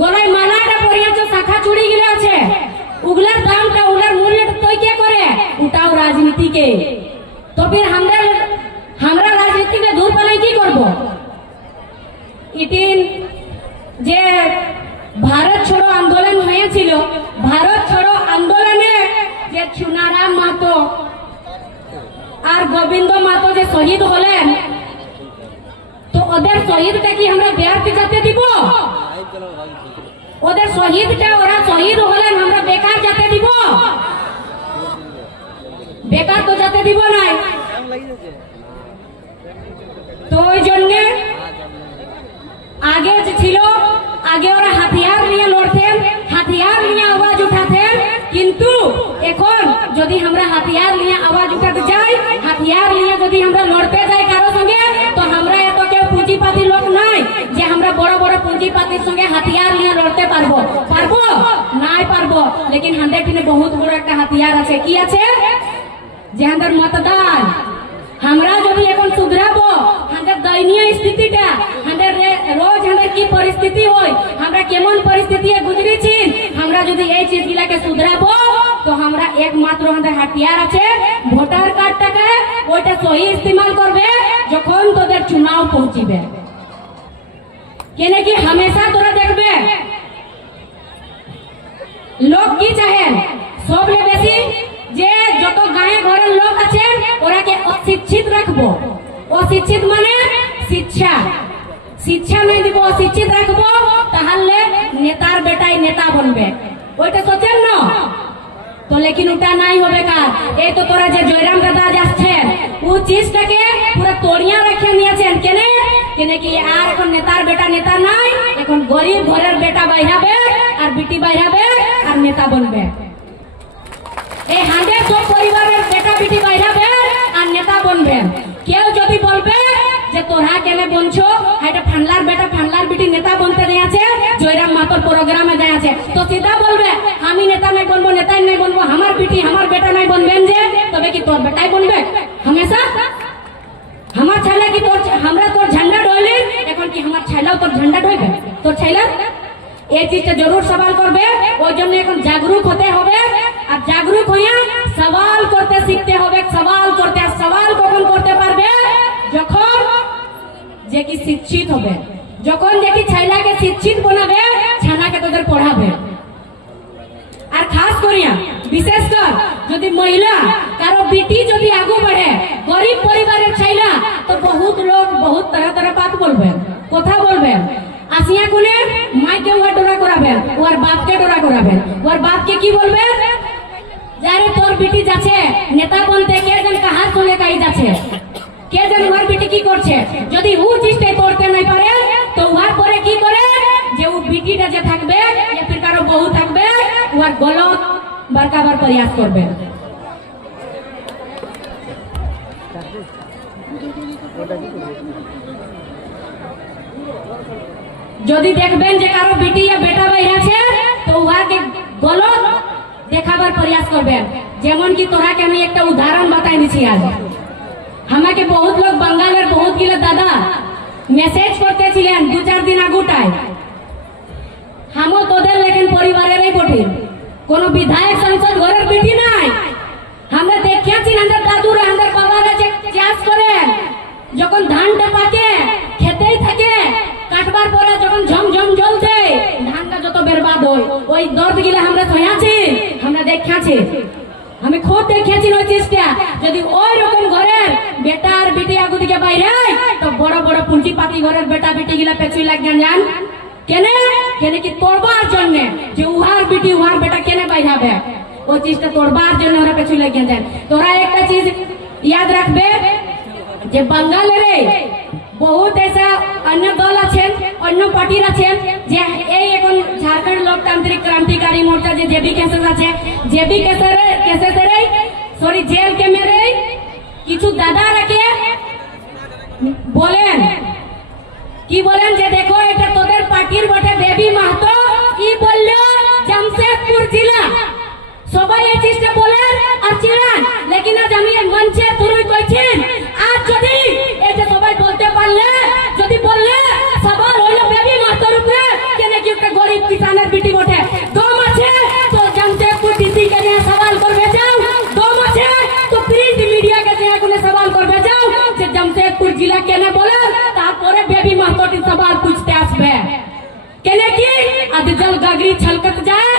গলায় মালাটা পরিয়াছো, শাখা চুড়ি গিলে আছে, উগলার দামটা উগলার মূল্যটা তুই কে করে? উঠাও রাজনীতিকে। তো ফির আমরা রাজনীতিকে দূর পালাই কি করব? ইটিন যে ভারত छोड़ो আন্দোলন হয়েছিল, ভারত छोड़ो আন্দোলনে যে চুনারাম মাতো আর গোবিন্দ মাতো যে শহীদ হলেন, তো ওদের শহীদটা কি আমরা ব্যর্থ যেতে দিব? ওদের শহীদটা, ওরা শহীদ হলেন, আমরা বেকার যেতে দিব? বেকার তো যেতে দিব নাই। তো ওই জন্য আগে ছিল, আগে ওরা হাতিয়ার নিয়ে লড়তেন, হাতিয়ার নিয়ে আওয়াজ উঠাতেন, কিন্তু এখন যদি আমরা হাতিয়ার নিয়ে আওয়াজ উঠাতে যাই, হাতিয়ার নিয়ে যদি আমরা লড়তে যাই কারো সঙ্গে, তো আমরা এত কেউ পুঁজিপাতি লোক নাই যে আমরা বড় বড় পুঁজিপাতির সঙ্গে হাতিয়ার নিয়ে লড়তে পারবো। পারবো নাই পারবো, লেকিন হাঁদের কিনে বহুত বড় একটা হাতিয়ার আছে। কি আছে? যে হাঁদের মতদান। আমরা যদি এখন শুধরাবো হাঁদের দয়নীয় স্থিতিটা, হাঁদের রোজ হাঁদের কি পরিস্থিতি হয়, আমরা কেমন পরিস্থিতি গুজরেছি, আমরা যদি এই চিজগুলাকে শুধরাবো, তো আমরা একমাত্র আমাদের হাতিয়ার আছে ভোটার কার্ডটাকে, ওইটা সহি ইস্তেমাল করবে যখন তোদের চুনাव পৌঁছিবে। কেনে কি হামেশা তোরা দেখবে লোক কি চাহেন, সবলে বেশি যে যত গায়ে ঘরের লোক আছেন ওরাকে অশিক্ষিত রাখবো। অশিক্ষিত মানে শিক্ষা, শিক্ষা নাই দিব, অশিক্ষিত রাখবো, তাহলে নেতার বেটাই নেতা বনবে। ওইটা সোচেন না তো, লেকিন ওটা নাই হবে কার। এই তো তোরা যে জয়রাম দাদা যাচ্ছে, ও চিজটাকে পুরো তোড়িয়া রেখে নিয়েছেন। কেনে কেনে কি আর এখন নেতার বেটা নেতা নাই, এখন গরিব ঘরের বেটা বাইরাবে আর বিটি বাইরাবে আর নেতা বনবে। এই হাঁদের সব পরিবারের বেটা বিটি বাইরাবে আর নেতা বনবে। কেউ যদি বলবে যে তোরা কেনে বলছো, এটা ফানলার বেটা ফানলার বিটি নেতা বনতে নিয়ে আছে, জয়রাম মাতর প্রোগ্রামে দেয় আছে, তো সিধা বলবে আমি নেতা নাই বনবো, নেতাই নাই বনবো, আমার বিটি আমার বেটা নাই বনবেন যে, তবে কি তোর বেটাই বনবে হামেশা? আমার ছেলে কি তোর, আমরা তোর ঝান্ডা ডইলে, এখন কি আমার ছেলেও তোর ঝান্ডা ডইবে? তোর ছেলে এই চিজটা জরুর সওয়াল করবে। ওই জন্য এখন জাগরুক হতে হবে, আর জাগরুক হইয়া সওয়াল করতে শিখতে হবে। সওয়াল করতে, সওয়াল কখন করতে পারবে? যখন যে কি শিক্ষিত হবে, যখন দেখি ছেলেকে শিক্ষিত বানাবে, ছানাকে তোদের পড়াবে। আর খাস করিয়া বিশেষ কর যদি মহিলা কারো বিটি যদি আগু बढ़े, গরিব পরিবারের ছেলে, তো বহুত লোক বহুত तरह तरह बात বলবে, কথা বলবে। আসিয়া কোনে মাইকে ওর ডোরা করাবে, ওর বাপকে ডোরা করাবে। ওর বাপকে কি বলবে? যারে তোর বিটি যাচ্ছে নেতা বলতে, কে যেন কাহার সঙ্গে কাই যাচ্ছে, কে যেন ওর বিটি কি করছে। যদি ও চিজটা করতে নাই পারে, তো ওর পরে কি করে যে ও বিটিটা যে থাকবে, ফির কারো বহু থাকবে, ওর গলত বারকাবার প্রয়াস করবে। যদি দেখবেন যে কারো বিটি या बेटा বাইরাছে, তো ওকে গলত দেখাবার প্রয়াস করবেন। যেমন কি তোরাকে আমি একটা উদাহরণ বাতাই দিছি। আজ আমাকে বহুত লোক বাঙালের বহুত গিলা দাদা মেসেজ করতেছিলেন 2-4 দিন আগুটায়, হামো তোদের লেকিন পরিবারেরই বটে, কোন বিধায়ক সংসদ ঘরের বিটি নাই। আমরা দেখিয়াছি আমাদের দাদুরা আমাদের বাবারা যে চাষ করে, যখন ধানটা পাকে খেতেই থাকে, কাটবার পরে যখন ঝমঝম জ্বলছে, ধানটা যত বরবাদ হয়, ওই দর্দ গিলা আমরা সহাছি, আমরা দেখিয়াছি, আমি খুব দেখিয়াছি ওই চিজটা। যদি ওই রকম ঘরের বেটা আর বিটি আগু দিকে বাইরে, তো বড় বড় পুঁজিপাতি ঘরের বেটা বিটি গিলা পেছুই লাগেন। জান কেনে কেনে কি তোড়বার জন্য, যে উহার বিটি উহার বেটা কেনে বাইরাবে, ওই চিজটা তোড়বার জন্য ওরা পেছুই লাগেন। যান তোরা একটা চিজ ইয়াদ রাখবে যে বাঙালের বহুত এসা অন্য দল আছেন, অন্য পার্টির আছেন, যে এই এখন ঝাড়খণ্ড লোকতান্ত্রিক ক্রান্তিকারী মোর্চা যে জেবি কেসেস আছে, জেবি কেসেসের সরি জেল কে মেরে কিছু দাদা রাখে বলেন, কি বলেন যে দেখো এটা তোদের পার্টির বটে দেবী মাহাতো, কি বললো জামশেদপুর জেলা, সবাই এই চিজটা বলেন আর চিড়ান। লেকিন আজ আমি মঞ্চে তুই কইছেন, আজ যদি এটা সবাই বলতে পারলে, যদি বললে সবার হইলো বেবি মাহাতোর উপরে, কেন কি একটা গরিব বিটি বটে, দম আছে তো জামশেদপুর ডিসি কে নিয়ে সওয়াল করবে যাও, দম আছে তো প্রিন্ট মিডিয়া কে নিয়ে কোনে সওয়াল করবে যাও যে জামশেদপুর জেলা কেনে বলে, তারপরে বেবি মাহতোটি সওয়াল पूछते আসবে কেনে কি আধ জল গাগরি ছলকত যায়,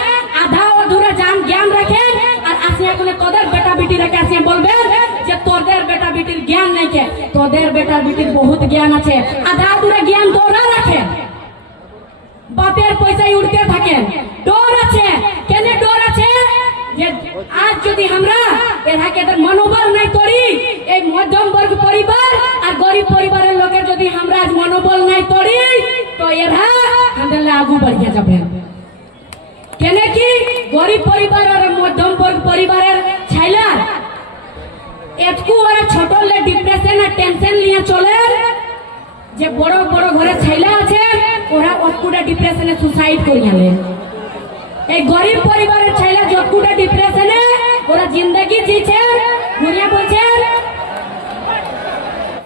আধা অধুরা জান জ্ঞান রাখে আর আসিয়া কোনে তোদের বেটা বেটি রেখে আসিয়া বলবে যে তোদের বেটা বেটির জ্ঞান নাই কে, তোদের বেটা বেটির বহুত জ্ঞান আছে, আধা অধুরা জ্ঞান তোরা রাখে, বাপের পয়সায় উঠতে থাকে, ডর আছে কেনে ডর আছে যে আজ যদি আমরা এটাকে মনোবল নাই করি, এই মধ্যম বর্গ পরিবার আর গরিব পরিবারের লোকের যদি আমরা আজ মনোবল নাই করি তো এরা আমাদের আগু বাড়িয়ে যাবে, কেনে কি গরিব পরিবার আর মধ্যম বর্গ পরিবারের ছাইলা একটু ওরা ছোট ডিপ্রেশন আর টেনশন নিয়ে চলে, যে বড় বড় ঘরে ছাইলা আছে ওরা অটকুটা ডিপ্রেশনে সুসাইড করে গেলে, এই গরিব পরিবারের ছাইলা